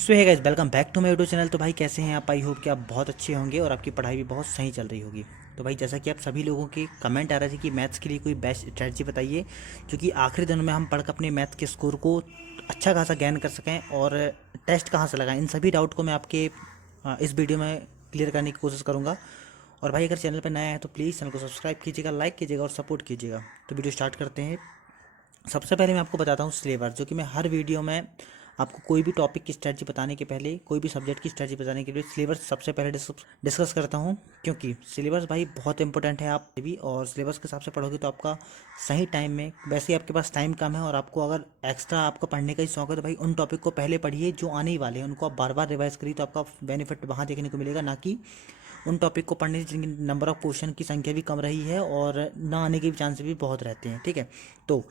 So hi guys, welcome back to my YouTube channel. तो भाई कैसे हैं आप? आई होप कि आप बहुत अच्छे होंगे और आपकी पढ़ाई भी बहुत सही चल रही होगी। तो भाई जैसा कि आप सभी लोगों के कमेंट आ रहे थे कि मैथ्स के लिए कोई बेस्ट स्ट्रेटजी बताइए, जो कि आखिरी दिनों में हम पढ़कर अपने मैथ के स्कोर को अच्छा खासा गेन कर सकें और टेस्ट कहाँ से लगाएं, इन सभी डाउट को मैं आपके इस वीडियो में क्लियर करने की कोशिश करूँगा। और भाई अगर चैनल पर नया है तो प्लीज़ चैनल को सब्सक्राइब कीजिएगा, लाइक कीजिएगा और सपोर्ट कीजिएगा। तो वीडियो स्टार्ट करते हैं। सबसे पहले मैं आपको बताता हूँ सिलेबस, जो कि मैं हर वीडियो में आपको कोई भी टॉपिक की स्ट्रेटजी बताने के पहले, कोई भी सब्जेक्ट की स्ट्रेटजी बताने के लिए सिलेबस सबसे पहले डिस्कस करता हूँ, क्योंकि सिलेबस भाई बहुत इंपॉर्टेंट है आप भी। और सिलेबस के हिसाब से पढ़ोगे तो आपका सही टाइम में, वैसे ही आपके पास टाइम कम है और आपको अगर एक्स्ट्रा आपको पढ़ने का ही शौक है तो भाई उन टॉपिक को पहले पढ़िए जो आने ही वाले हैं, उनको आप बार बार रिवाइज करिए तो आपका बेनिफिट वहाँ देखने को मिलेगा, ना कि उन टॉपिक को पढ़ने से जिनकी नंबर ऑफ क्वेश्चन की संख्या भी कम रही है और ना आने के भी चांसेस भी बहुत रहते हैं। ठीक है, तो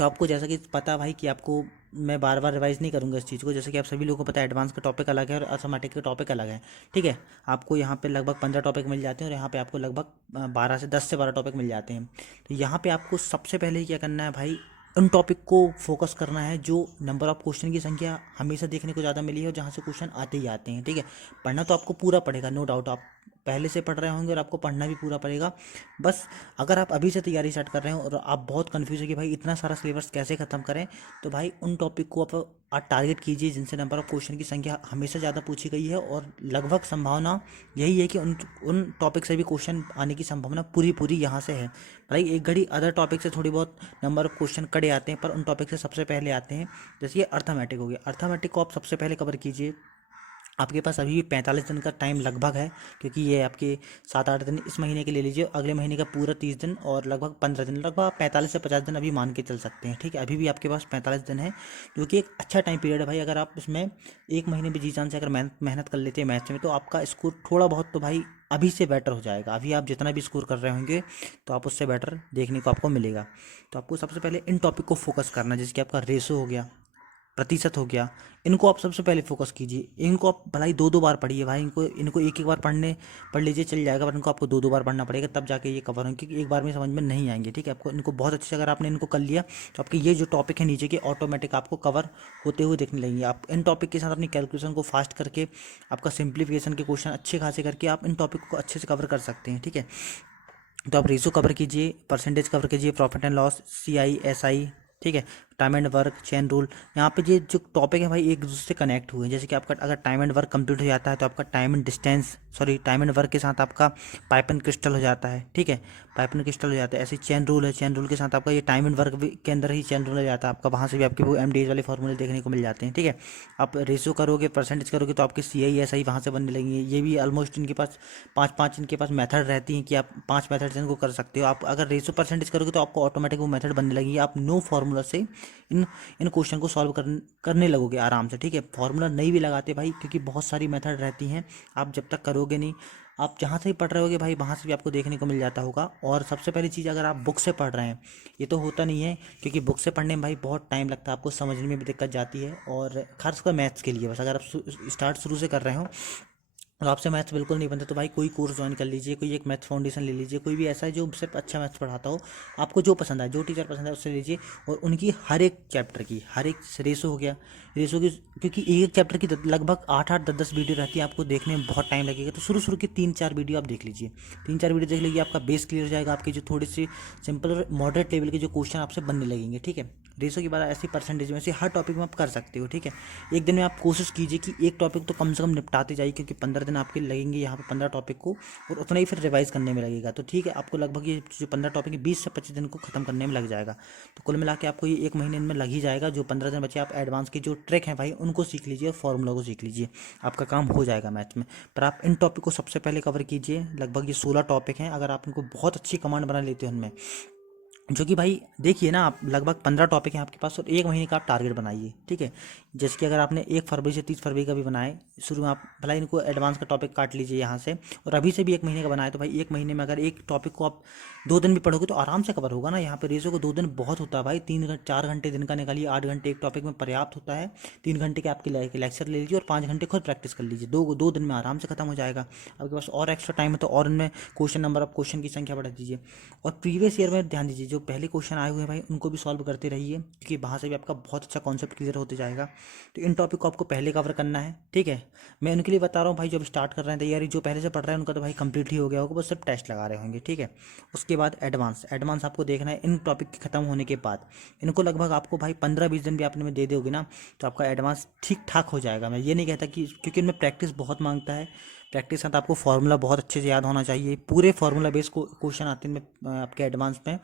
आपको जैसा कि पता भाई कि आपको मैं बार बार रिवाइज नहीं करूंगा इस चीज़ को। जैसे कि आप सभी लोगों को पता है एडवांस का टॉपिक अलग है और अर्थमेटिक का टॉपिक अलग है। ठीक है, आपको यहाँ पे लगभग 15 टॉपिक मिल जाते हैं और यहाँ पे आपको लगभग 10 से 12 टॉपिक मिल जाते हैं। तो यहाँ पे आपको सबसे पहले ही क्या करना है भाई, उन टॉपिक को फोकस करना है जो नंबर ऑफ क्वेश्चन की संख्या हमेशा देखने को ज़्यादा मिली है और जहाँ से क्वेश्चन आते ही आते हैं। ठीक है, पढ़ना तो आपको पूरा पड़ेगा, नो डाउट। आप पहले से पढ़ रहे होंगे और आपको पढ़ना भी पूरा पड़ेगा। बस अगर आप अभी से तैयारी स्टार्ट कर रहे हो और आप बहुत कंफ्यूज है कि भाई इतना सारा सिलेबस कैसे ख़त्म करें, तो भाई उन टॉपिक को आप टारगेट कीजिए जिनसे नंबर ऑफ क्वेश्चन की संख्या हमेशा ज़्यादा पूछी गई है और लगभग संभावना यही है कि उन टॉपिक से भी क्वेश्चन आने की संभावना पूरी पूरी यहाँ से है। भाई एक घड़ी अदर टॉपिक से थोड़ी बहुत नंबर ऑफ क्वेश्चन कड़े आते हैं, पर उन टॉपिक से सबसे पहले आते हैं। जैसे ये अर्थमेटिक हो गया, अर्थमेटिक को आप सबसे पहले कवर कीजिए। आपके पास अभी भी 45 दिन का टाइम लगभग है, क्योंकि ये आपके 7-8 दिन इस महीने के ले लीजिए, अगले महीने का पूरा 30 दिन और लगभग 15 दिन, लगभग 45 से 50 दिन अभी मान के चल सकते हैं। ठीक है, अभी भी आपके पास 45 दिन है, जो कि एक अच्छा टाइम पीरियड है भाई। अगर आप इसमें एक महीने भी जी जान से अगर मेहनत कर लेते हैं मैथ्स में, तो आपका स्कोर थोड़ा बहुत तो भाई अभी से बेटर हो जाएगा। अभी आप जितना भी स्कोर कर रहे होंगे तो आप उससे बेटर देखने को आपको मिलेगा। तो आपको सबसे पहले इन टॉपिक को फोकस करना है, जैसे कि आपका रेशो हो गया, प्रतिशत हो गया। इनको आप सबसे पहले फोकस कीजिए। इनको आप भलाई दो दो बार पढ़िए भाई, इनको इनको एक एक बार पढ़ लीजिए चल जाएगा, पर इनको आपको दो दो बार पढ़ना पड़ेगा, तब जाके ये कवर होंगे, क्योंकि एक बार में समझ में नहीं आएंगे। ठीक है, आपको इनको बहुत अच्छे से अगर आपने इनको कर लिया तो आपके ये जो टॉपिक है नीचे के ऑटोमेटिक आपको कवर होते हुए देखने लगेंगे। आप इन टॉपिक के साथ अपनी कैलकुलेशन को फास्ट करके, आपका सिंप्लीफिकेशन के क्वेश्चन अच्छे खासे करके आप इन टॉपिक को अच्छे से कवर कर सकते हैं। ठीक है, तो आप रेशो कवर कीजिए, परसेंटेज कवर कीजिए, profit and loss, CI SI। ठीक है, time and work, chain rule. यहाँ पे ये जो टॉपिक है भाई एक दूसरे से कनेक्ट हुए हैं। जैसे कि आपका अगर टाइम एंड वर्क कंप्लीट हो जाता है तो आपका टाइम एंड वर्क के साथ आपका पाइप एंड क्रिस्टल हो जाता है। ठीक है, पाइप एंड क्रिस्टल हो जाता है। ऐसे चेन रूल है, चेन रूल के साथ आपका ये टाइम एंड वर्क के अंदर ही चेन रूल हो जाता है आपका, वहाँ से भी आपके वो MDH वाले फॉर्मूले देखने को मिल जाते हैं। ठीक है, आप रेशो करोगे, परसेंटेज करोगे तो आपके CI SI वहाँ से बनने लगेंगे। ये भी ऑलमोस्ट इनके पास पाँच पाँच इनके पास मेथड रहती हैं कि आप 5 मेथड से इनको कर सकते हो। आप अगर रेशो परसेंटेज करोगे तो आपको ऑटोमेटिक वो मेथड बनने लगेगी। आप नो फार्मूला से इन इन क्वेश्चन को सॉल्व करने लगोगे आराम से। ठीक है, फार्मूला नहीं भी लगाते भाई, क्योंकि बहुत सारी मेथड रहती हैं, आप जब तक करोगे नहीं, आप जहाँ से भी पढ़ रहे होगे भाई वहाँ से भी आपको देखने को मिल जाता होगा। और सबसे पहली चीज़, अगर आप बुक से पढ़ रहे हैं, ये तो होता नहीं है, क्योंकि बुक से पढ़ने में भाई बहुत टाइम लगता है, आपको समझने में भी दिक्कत जाती है। और खासकर मैथ्स के लिए, बस अगर आप स्टार्ट शुरू से कर रहे हो और आपसे मैथ्स बिल्कुल नहीं बनता, तो भाई कोई कोर्स ज्वाइन कर लीजिए, कोई एक मैथ्स फाउंडेशन ले लीजिए, कोई भी ऐसा है जो सिर्फ अच्छा मैथ्स पढ़ाता हो, आपको जो पसंद है, जो टीचर पसंद है उससे लीजिए। और उनकी हर एक चैप्टर की, हर एक रेशो हो गया, रेशो की, क्योंकि एक चैप्टर की लगभग 8-8 10-10 वीडियो रहती है, आपको देखने में बहुत टाइम लगेगा। तो शुरू की 3-4 वीडियो आप देख लीजिए, 3-4 वीडियो देख लीजिए, आपका बेस क्लियर हो जाएगा, आपके जो थोड़ी सी सिंपल और मॉडरेट लेवल के जो क्वेश्चन आपसे बनने लगेंगे। ठीक है, रेशो की बात ऐसी परसेंटेज में, ऐसे हर टॉपिक में आप कर सकते हो। ठीक है, एक दिन में आप कोशिश कीजिए कि एक टॉपिक तो कम से कम निपटाते जाइए, क्योंकि 15 दिन आपके लगेंगे यहाँ पे 15 टॉपिक को, और उतना ही फिर रिवाइज करने में लगेगा। तो ठीक है, आपको लगभग ये जो 15 टॉपिक है 20 से 25 दिन को खत्म करने में लग जाएगा। तो कुल मिला के आपको ये एक महीने में लग ही जाएगा। जो 15 दिन बचे, आप एडवांस की जो ट्रिक है भाई उनको सीख लीजिए और फॉर्मूला को सीख लीजिए, आपका काम हो जाएगा मैथ में। पर आप इन टॉपिक को सबसे पहले कवर कीजिए। लगभग ये 16 टॉपिक हैं, अगर आप इनको बहुत अच्छी कमांड बना लेते हो उनमें, जो कि भाई देखिए ना, आप लगभग 15 टॉपिक हैं आपके पास और एक महीने का आप टारगेट बनाइए। ठीक है, जैसे कि अगर आपने 1 फरवरी से 30 फरवरी का भी बनाए शुरू में, आप भला इनको एडवांस का टॉपिक काट लीजिए यहाँ से, और अभी से भी एक महीने का बनाए, तो भाई एक महीने में अगर एक टॉपिक को आप 2 दिन भी पढ़ोगे तो आराम से कवर होगा ना। यहाँ पे रेशो को 2 दिन बहुत होता है भाई, 3-4 घंटे दिन का निकालिए, 8 घंटे एक टॉपिक में पर्याप्त होता है। 3 घंटे के आपके लेक्चर ले लीजिए और 5 घंटे खुद प्रैक्टिस कर लीजिए, 2 दिन में आराम से खत्म हो जाएगा। आपके पास और एक्स्ट्रा टाइम है तो और इनमें क्वेश्चन, नंबर ऑफ क्वेश्चन की संख्या बढ़ा दीजिए। और प्रीवियस ईयर में ध्यान दीजिए, जो पहले क्वेश्चन आए हुए हैं भाई उनको भी सॉल्व करते रहिए, क्योंकि वहाँ से भी आपका बहुत अच्छा कॉन्सेप्ट क्लियर होते जाएगा। तो इन टॉपिक को आपको पहले कवर करना है, ठीक है। मैं उनके लिए बता रहा हूँ भाई, जो अभी स्टार्ट कर रहे हैं तैयारी, जो पहले से पढ़ रहे हैं उनका तो भाई कंप्लीट ही हो गया होगा, बस सिर्फ टेस्ट लगा रहे होंगे, ठीक है। उसके बाद एडवांस आपको देखना है इन टॉपिक के खत्म होने के बाद। इनको लगभग आपको भाई 15-20 दिन भी आपने में दे दोगे ना, तो आपका एडवांस ठीक ठाक हो जाएगा। मैं ये नहीं कहता कि, क्योंकि इनमें प्रैक्टिस बहुत मांगता है, प्रैक्टिस के साथ आपको फार्मूला बहुत अच्छे से याद होना चाहिए। पूरे फार्मूला बेस को क्वेश्चन आते हैं आपके एडवांस में।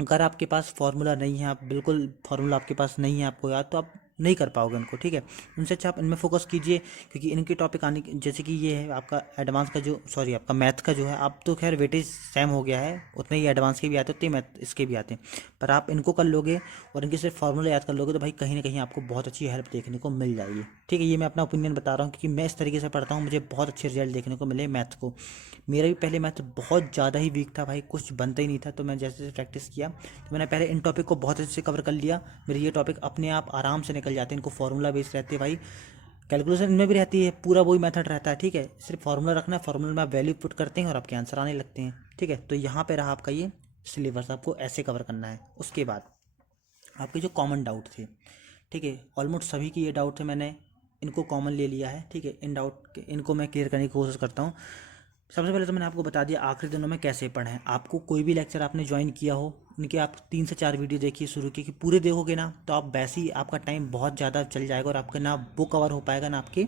अगर आपके पास फार्मूला नहीं है, आप बिल्कुल फार्मूला आपके पास नहीं है आपको याद, तो आप नहीं कर पाओगे उनको, ठीक है। उनसे अच्छा आप इनमें फोकस कीजिए, क्योंकि इनके टॉपिक आने जैसे कि ये है आपका एडवांस का जो, सॉरी आपका मैथ का जो है, आप तो खैर वेटेज सेम हो गया है, उतने ही एडवांस के भी आते उतने ही मैथ इसके भी आते हैं, पर आप इनको कर लोगे और इनके सिर्फ फार्मूला याद कर लोगे तो भाई कहीं ना कहीं आपको बहुत अच्छी हेल्प देखने को मिल जाएगी, ठीक है। ये मैं अपना ओपिनियन बता रहा हूँ, क्योंकि मैं इस तरीके से पढ़ता हूँ, मुझे बहुत अच्छे रिजल्ट देखने को मिले मैथ को। मेरा भी पहले मैथ बहुत ज़्यादा ही वीक था भाई, कुछ बनता ही नहीं था, तो मैं जैसे जैसे प्रैक्टिस किया तो मैंने पहले इन टॉपिक को बहुत अच्छे से कवर कर लिया। मेरे ये टॉपिक अपने आप आराम से निकल जाते हैं, इनको फार्मूला बेस रहते हैं भाई, कैलकुलेशन इनमें भी रहती है, पूरा वही मेथड रहता है, ठीक है। सिर्फ फार्मूला रखना है, फार्मूला में आप वैल्यू पुट करते हैं और आपके आंसर आने लगते हैं, ठीक है। तो यहाँ पे रहा आपका ये सिलेबस, आपको ऐसे कवर करना है। उसके बाद आपके जो कॉमन डाउट थे, ठीक है, ऑलमोस्ट सभी की ये डाउट थे, मैंने इनको कॉमन ले लिया है, ठीक है। इन डाउट इनको मैं क्लियर करने की कोशिश करता हूँ। सबसे पहले तो मैंने आपको बता दिया आखिरी दिनों में कैसे पढ़ें। आपको कोई भी लेक्चर आपने ज्वाइन किया हो, उनके आप 3 से 4 वीडियो देखिए शुरू की, कि पूरे देखोगे ना तो आप वैसे ही आपका टाइम बहुत ज़्यादा चल जाएगा और आपका ना वो कवर हो पाएगा, ना आपके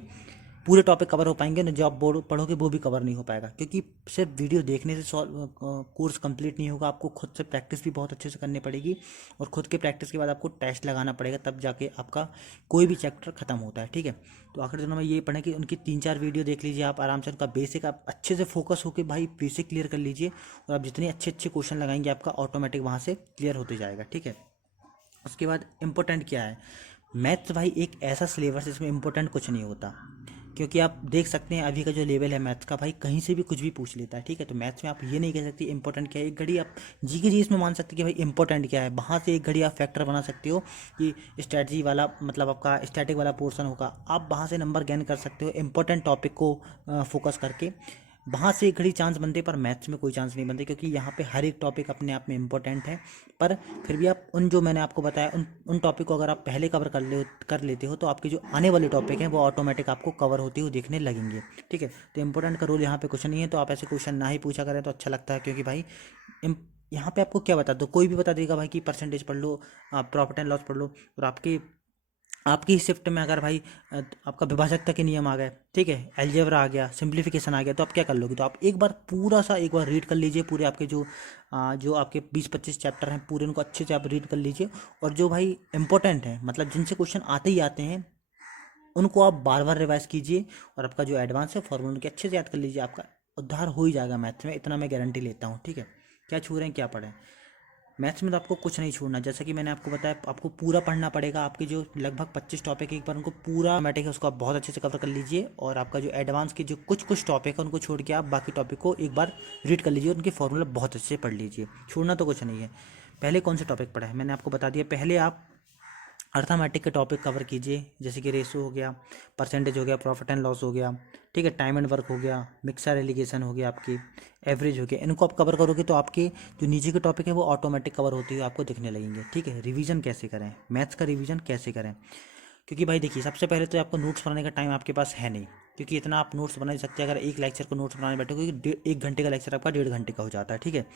पूरे टॉपिक कवर हो पाएंगे, ना जो आप बोर्ड पढ़ोगे वो भी कवर नहीं हो पाएगा, क्योंकि सिर्फ वीडियो देखने से कोर्स कंप्लीट नहीं होगा। आपको खुद से प्रैक्टिस भी बहुत अच्छे से करनी पड़ेगी, और खुद के प्रैक्टिस के बाद आपको टेस्ट लगाना पड़ेगा, तब जाके आपका कोई भी चैप्टर खत्म होता है, ठीक है। तो आखिर दिनों में ये पढ़ें कि उनकी 3-4 वीडियो देख लीजिए आप आराम से, उनका बेसिक आप अच्छे से फोकस होकर भाई बेसिक क्लियर कर लीजिए, और आप जितने अच्छे अच्छे क्वेश्चन लगाएंगे आपका ऑटोमेटिक वहाँ से क्लियर होते जाएगा, ठीक है। उसके बाद इम्पोर्टेंट क्या है, मैथ्स भाई एक ऐसा सिलेबस है जिसमें इम्पोर्टेंट कुछ नहीं होता, क्योंकि आप देख सकते हैं अभी का जो लेवल है मैथ्स का, भाई कहीं से भी कुछ भी पूछ लेता है, ठीक है। तो मैथ्स में आप ये नहीं कह सकते इंपॉर्टेंट क्या है। एक घड़ी आप जी के जी इसमें मान सकते हैं कि भाई इंपॉर्टेंट क्या है, वहाँ से एक घड़ी आप फैक्टर बना सकते हो कि स्ट्रैटेजी वाला, मतलब आपका स्टैटिक वाला पोर्शन होगा, आप वहाँ से नंबर गेन कर सकते हो इंपॉर्टेंट टॉपिक को फोकस करके, वहाँ से एक घड़ी चांस बनते, पर मैथ्स में कोई चांस नहीं बनते, क्योंकि यहाँ पे हर एक टॉपिक अपने आप में इंपॉर्टेंट है। पर फिर भी आप उन जो मैंने आपको बताया उन टॉपिक को अगर आप पहले कवर कर लेते हो, तो आपके जो आने वाले टॉपिक हैं वो ऑटोमेटिक आपको कवर होते हुए दिखने लगेंगे, ठीक है। तो इंपॉर्टेंट का रोल यहाँ पे कुछ नहीं है, तो आप ऐसे क्वेश्चन ना ही पूछा करें तो अच्छा लगता है, क्योंकि भाई यहाँ पे आपको क्या बता दो, कोई भी बता देगा भाई कि परसेंटेज पढ़ लो, आप प्रॉफिट एंड लॉस पढ़ लो, और आपकी ही शिफ्ट में अगर भाई आपका विभाजकता के नियम आ गए, ठीक है, अलजेब्रा आ गया, सिंप्लीफिकेशन आ गया, तो आप क्या कर लोगे। तो आप एक बार पूरा सा एक बार रीड कर लीजिए, पूरे आपके जो आपके 20-25 चैप्टर हैं पूरे, उनको अच्छे से आप रीड कर लीजिए, और जो भाई इंपॉर्टेंट है, मतलब जिनसे क्वेश्चन आते ही आते हैं, उनको आप बार बार रिवाइज कीजिए, और आपका जो एडवांस है फॉर्मूला के अच्छे से याद कर लीजिए, आपका उद्धार हो ही जाएगा मैथ्स में, इतना मैं गारंटी लेता हूँ, ठीक है। क्या छू रहे हैं क्या पढ़ें, मैथ्स में तो आपको कुछ नहीं छोड़ना, जैसा कि मैंने आपको बताया, आपको पूरा पढ़ना पड़ेगा। आपके जो लगभग 25 टॉपिक है, एक बार उनको पूरा मैटिक है उसको आप बहुत अच्छे से कवर कर लीजिए, और आपका जो एडवांस के जो कुछ टॉपिक है उनको छोड़ के आप बाकी टॉपिक को एक बार रीड कर लीजिए, उनके फॉर्मूला बहुत अच्छे से पढ़ लीजिए, छोड़ना तो कुछ नहीं है। पहले कौन से टॉपिक पढ़ा है मैंने आपको बता दिया, पहले आप अर्थमेटिक के टॉपिक कवर कीजिए, जैसे कि रेशो हो गया, परसेंटेज हो गया, प्रॉफिट एंड लॉस हो गया, ठीक है, टाइम एंड वर्क हो गया, मिक्सर एलिगेशन हो गया, आपकी एवरेज हो गया। इनको आप कवर करोगे तो आपके जो नीचे के टॉपिक है वो ऑटोमेटिक कवर होते हुए आपको दिखने लगेंगे, ठीक है। रिवीजन कैसे करें, मैथ्स का रिवीजन कैसे करें, क्योंकि भाई देखिए सबसे पहले तो आपको नोट्स बनाने का टाइम आपके पास है नहीं, क्योंकि इतना आप नोट्स बना नहीं सकते अगर एक लेक्चर को नोट्स बनाने बैठोगे, क्योंकि 1 घंटे का लेक्चर आपका 1.5 घंटे का हो जाता है, ठीक है।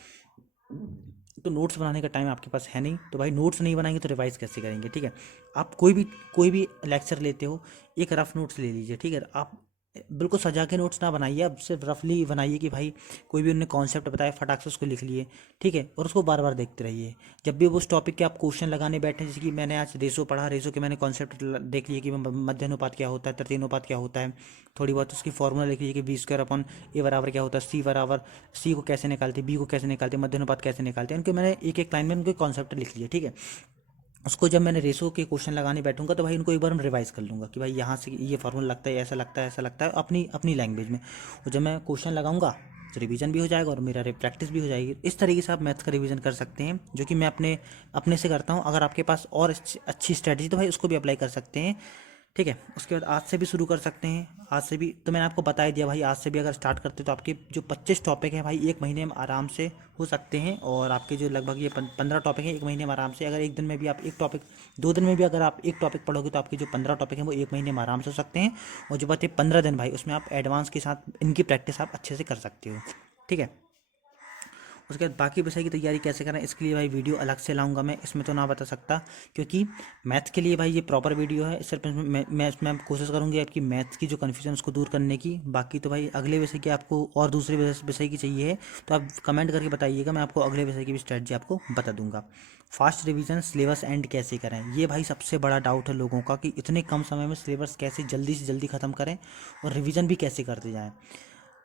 तो नोट्स बनाने का टाइम आपके पास है नहीं, तो भाई नोट्स नहीं बनाएंगे तो रिवाइज कैसे करेंगे, ठीक है। आप कोई भी लेक्चर लेते हो, एक रफ नोट्स ले लीजिए, ठीक है। आप बिल्कुल सजा के नोट्स ना बनाइए, आप सिर्फ रफली बनाइए कि भाई कोई भी उन्होंने कॉन्सेप्ट बताया फटाक से उसको लिख लिए, ठीक है, और उसको बार बार देखते रहिए। जब भी उस टॉपिक के आप क्वेश्चन लगाने बैठे, जैसे कि मैंने आज रेशो पढ़ा, रेशो के मैंने कॉन्सेप्ट देख लिए कि मध्य अनुपात क्या होता है, तृतीय अनुपात क्या होता है, थोड़ी बहुत उसकी फॉर्मूला लिख लीजिए कि b² / a = क्या होता है, c को कैसे निकालते, b को कैसे निकालते, मध्य अनुपात कैसे निकालते हैं, उनके मैंने एक लाइन में उनके कॉन्सेप्ट लिख लिए, ठीक है। उसको जब मैंने रेशो के क्वेश्चन लगाने बैठूंगा तो भाई उनको एक बार मैं रिवाइज कर लूँगा कि भाई यहाँ से ये फार्मूला लगता है, ऐसा लगता है, ऐसा लगता है, अपनी लैंग्वेज में। और जब मैं क्वेश्चन लगाऊंगा तो रिवीजन भी हो जाएगा और मेरा प्रैक्टिस भी हो जाएगी। इस तरीके से आप मैथ्स का रिवीजन कर सकते हैं, जो कि मैं अपने से करता हूँ। अगर आपके पास और अच्छी स्ट्रैटेजी तो भाई उसको भी अप्लाई कर सकते हैं, ठीक है। उसके बाद आज से भी शुरू कर सकते हैं, आज से भी तो मैंने आपको बता ही दिया भाई, आज से भी अगर स्टार्ट करते तो आपके जो 25 टॉपिक हैं भाई 1 महीने में आराम से हो सकते हैं। और आपके जो लगभग ये 15 टॉपिक हैं 1 महीने में आराम से, अगर एक दिन में भी आप एक टॉपिक, 2 दिन में भी अगर आप एक टॉपिक पढ़ोगे तो आपके जो 15 टॉपिक हैं वो 1 महीने में आराम से हो सकते हैं। और जो बात है 15 दिन भाई, उसमें आप एडवांस के साथ इनकी प्रैक्टिस आप अच्छे से कर सकते हो। ठीक है। उसके बाद बाकी विषय की तैयारी कैसे करें, इसके लिए भाई वीडियो अलग से लाऊंगा मैं, इसमें तो ना बता सकता, क्योंकि मैथ्स के लिए भाई ये प्रॉपर वीडियो है। सिर्फ मैं इसमें कोशिश करूँगी आपकी मैथ्स की जो कन्फ्यूजन उसको दूर करने की। बाकी तो भाई अगले विषय की आपको और दूसरे विषय की चाहिए है तो आप कमेंट करके बताइएगा, मैं आपको अगले विषय की भी स्ट्रेटजी आपको बता दूंगा। फास्ट रिवीजन सिलेबस एंड कैसे करें, ये भाई सबसे बड़ा डाउट है लोगों का कि इतने कम समय में सिलेबस कैसे जल्दी से जल्दी ख़त्म करें और रिवीजन भी कैसे करते जाएँ।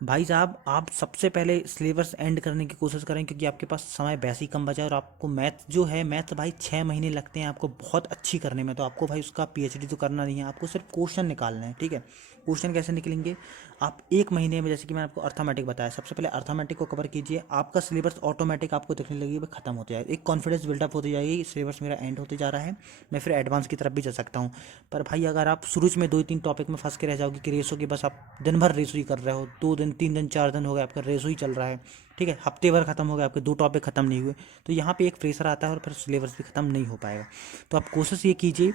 भाई साहब आप सबसे पहले सिलेबस एंड करने की कोशिश करें, क्योंकि आपके पास समय वैसे ही कम बचा है और आपको मैथ जो है, मैथ भाई 6 महीने लगते हैं आपको बहुत अच्छी करने में। तो आपको भाई उसका पीएचडी तो करना नहीं है, आपको सिर्फ क्वेश्चन निकालना है। ठीक है। क्वेश्चन कैसे निकलेंगे आप 1 महीने में, जैसे कि मैंने आपको अर्थमेटिक बताया, सबसे पहले अर्थमेटिक को कवर कीजिए, आपका सिलेबस ऑटोमेटिक आपको दिखने लगेगी भाई खत्म होते जाएगा, एक कॉन्फिडेंस बिल्डअप होती जाएगी, सिलेबस मेरा एंड होते जा रहा है, मैं फिर एडवांस की तरफ भी जा सकता हूँ। पर भाई अगर आप शुरू में 2-3 टॉपिक में फंस के रह जाओगे कि रेसो की बस आप दिन भर रेसो ही कर रहे हो, 2 दिन 3 दिन 4 दिन हो गए आपका रेसो ही चल रहा है, ठीक है, हफ्ते भर खत्म हो गया, आपके 2 टॉपिक खत्म नहीं हुए, तो यहाँ पे एक प्रेशर आता है और फिर सिलेबस भी खत्म नहीं हो पाएगा। तो आप कोशिश ये कीजिए,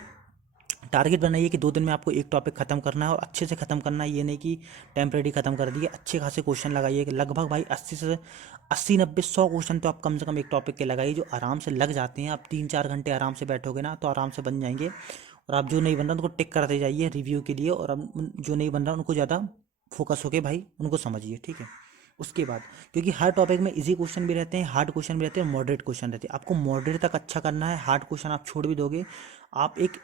टारगेट बनाइए कि 2 दिन में आपको एक टॉपिक खत्म करना है और अच्छे से खत्म करना है, ये नहीं कि टेम्परेरी खत्म कर दिए। अच्छे खासे क्वेश्चन लगाइए, लगभग भाई 80 से 80 90 100 क्वेश्चन तो आप कम से कम एक टॉपिक के लगाइए, जो आराम से लग जाते हैं। आप 3-4 घंटे आराम से बैठोगे ना तो आराम से बन जाएंगे। और आप जो नहीं बन रहा उनको टिक करते जाइए रिव्यू के लिए, और अब जो नहीं बन रहा उनको ज़्यादा फोकस होके भाई उनको समझिए। ठीक है। उसके बाद, क्योंकि हर टॉपिक में इजी क्वेश्चन भी रहते हैं, हार्ड क्वेश्चन भी रहते हैं, मॉडरेट क्वेश्चन रहते हैं, आपको मॉडरेट तक अच्छा करना है। हार्ड क्वेश्चन आप छोड़ भी दोगे, आप एक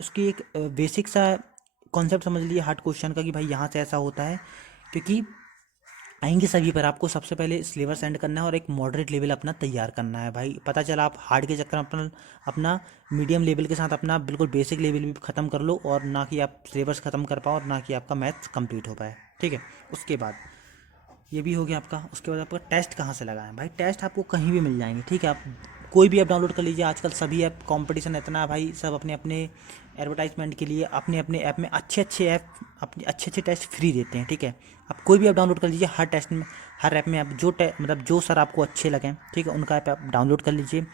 उसकी एक बेसिक सा कॉन्सेप्ट समझ लीजिए हार्ड क्वेश्चन का कि भाई यहाँ से ऐसा होता है, क्योंकि आएंगे सभी पर। आपको सबसे पहले सिलेबस एंड करना है और एक मॉडरेट लेवल अपना तैयार करना है भाई। पता चला आप हार्ड के चक्कर में अपना अपना मीडियम लेवल के साथ अपना बिल्कुल बेसिक लेवल भी ख़त्म कर लो, और ना कि आप सिलेबस ख़त्म कर पाओ और ना कि आपका मैथ्स कंप्लीट हो पाए। ठीक है। उसके बाद ये भी हो गया आपका। उसके बाद आपका टेस्ट कहाँ से लगाएं भाई, टेस्ट आपको कहीं भी मिल जाएंगे। ठीक है। आप कोई भी ऐप डाउनलोड कर लीजिए, आजकल सभी ऐप कंपटीशन इतना है भाई, सब अपने अपने एडवर्टाइजमेंट के लिए अपने अपने ऐप में अच्छे अच्छे ऐप अपने अच्छे अच्छे टेस्ट फ्री देते हैं। ठीक है। आप कोई भी ऐप डाउनलोड कर लीजिए, हर टेस्ट में हर ऐप में आप जो मतलब जो सर आपको अच्छे लगें, ठीक है, उनका ऐप आप डाउनलोड कर लीजिए।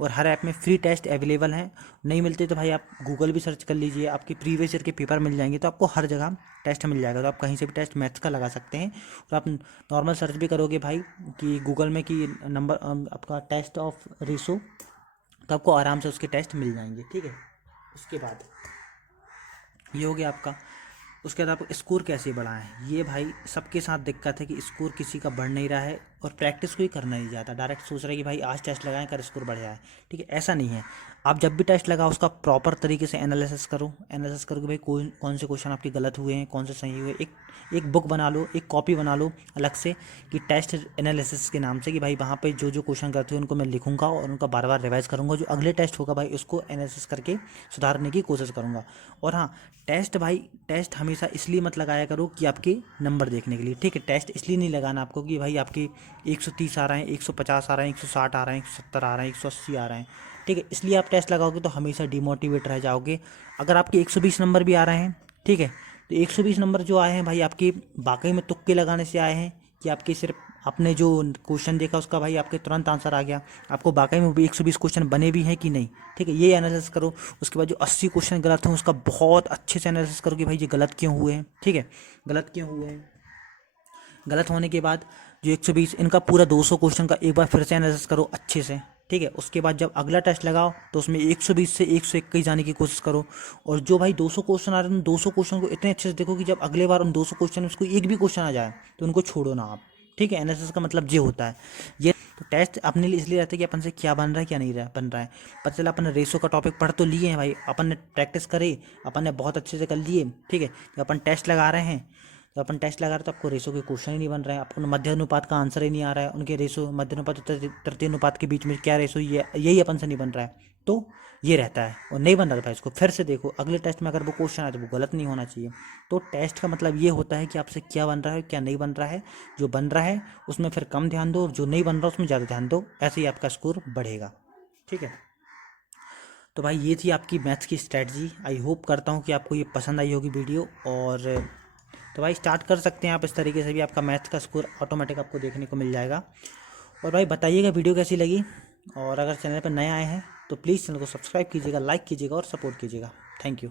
और हर ऐप में फ्री टेस्ट अवेलेबल हैं। नहीं मिलते तो भाई आप गूगल भी सर्च कर लीजिए, आपके प्रीवियस ईयर के पेपर मिल जाएंगे, तो आपको हर जगह टेस्ट मिल जाएगा। तो आप कहीं से भी टेस्ट मैथ्स का लगा सकते हैं। और आप नॉर्मल सर्च भी करोगे भाई कि गूगल में कि नंबर आपका टेस्ट ऑफ रेशो, तो आपको आराम से उसके टेस्ट मिल जाएंगे। ठीक है। उसके बाद ये हो गया आपका। उसके बाद आप स्कोर कैसे बढ़ाएं, ये भाई सबके साथ दिक्कत है कि स्कोर किसी का बढ़ नहीं रहा है और प्रैक्टिस कोई करना नहीं चाहता, डायरेक्ट सोच रहा है कि भाई आज टेस्ट लगाएं कर स्कोर बढ़ जाए। ठीक है। ऐसा नहीं है। आप जब भी टेस्ट लगाओ उसका प्रॉपर तरीके से एनालिसिस करो, एनालिसिस करो कि भाई कौन से क्वेश्चन आपके गलत हुए हैं, कौन से सही हुए। एक बुक बना लो, एक कॉपी बना लो अलग से कि टेस्ट एनालिसिस के नाम से, कि भाई वहाँ पे जो जो क्वेश्चन गलत हुए उनको मैं लिखूंगा और उनका बार बार रिवाइज करूंगा, जो अगले टेस्ट होगा भाई उसको एनालिसिस करके सुधारने की कोशिश करूंगा। और हाँ, टेस्ट भाई टेस्ट हमेशा इसलिए मत लगाया करो कि आपके नंबर देखने के लिए। ठीक है। टेस्ट इसलिए नहीं लगाना आपको कि भाई आपके 130 आ रहे हैं, 150 आ रहे हैं, 160 आ रहे हैं, 170 आ रहे हैं, 180 आ रहे हैं। ठीक है। इसलिए आप टेस्ट लगाओगे तो हमेशा डिमोटिवेट रह जाओगे। अगर आपके 120 नंबर भी आ रहे हैं, ठीक है, तो 120 नंबर जो आए हैं भाई आपके वाकई में तुक्के लगाने से आए हैं कि आपके सिर्फ आपने जो क्वेश्चन देखा उसका भाई आपके तुरंत आंसर आ गया, आपको वाकई में भी 120 क्वेश्चन बने भी हैं कि नहीं। ठीक है। ये एनालिसिस करो। उसके बाद जो 80 क्वेश्चन गलत हैं उसका बहुत अच्छे से एनालिसिस करो कि भाई ये गलत क्यों हुए हैं। ठीक है। गलत क्यों हुए हैं। गलत होने के बाद जो 120, इनका पूरा 200 क्वेश्चन का एक बार फिर से एनालिसिस करो अच्छे से। ठीक है। उसके बाद जब अगला टेस्ट लगाओ तो उसमें 120 से 121 जाने की कोशिश करो। और जो भाई 200 क्वेश्चन आ रहे हैं उन 200 क्वेश्चन को इतने अच्छे से देखो कि जब अगले बार उन 200 क्वेश्चन में उसको एक भी क्वेश्चन आ जाए तो उनको छोड़ो ना आप। ठीक है। एनालिसिस का मतलब ये होता है। ये तो टेस्ट अपने लिए इसलिए रहता है कि अपन से क्या बन रहा है क्या नहीं बन रहा है। पता चला अपन ने रेशो का टॉपिक पढ़ तो लिए हैं भाई, अपन ने प्रैक्टिस करे, अपन ने बहुत अच्छे से कर लिए। ठीक है। जब अपन टेस्ट लगा रहे हैं, तो अपन टेस्ट लगा रहे तो आपको रेशो के क्वेश्चन ही नहीं बन रहे हैं, आपको मध्य अनुपात का आंसर ही नहीं आ रहा है, उनके रेशो मध्य अनुपात तृतीय अनुपात के बीच में क्या रेशो, यही अपन से नहीं बन रहा है। तो ये रहता है और नहीं बन रहा था इसको फिर से देखो अगले टेस्ट में, अगर वो क्वेश्चन आए तो वो गलत नहीं होना चाहिए। तो टेस्ट का मतलब ये होता है कि आपसे क्या बन रहा है क्या नहीं बन रहा है। जो बन रहा है उसमें फिर कम ध्यान दो, जो नहीं बन रहा उसमें ज़्यादा ध्यान दो, ऐसे ही आपका स्कोर बढ़ेगा। ठीक है। तो भाई ये थी आपकी मैथ्स की स्ट्रैटेजी। आई होप करता हूँ कि आपको ये पसंद आई होगी वीडियो। और तो भाई स्टार्ट कर सकते हैं आप, इस तरीके से भी आपका मैथ्स का स्कोर ऑटोमेटिक आपको देखने को मिल जाएगा। और भाई बताइएगा वीडियो कैसी लगी, और अगर चैनल पर नए आए हैं तो प्लीज़ चैनल को सब्सक्राइब कीजिएगा, लाइक कीजिएगा और सपोर्ट कीजिएगा। Thank you.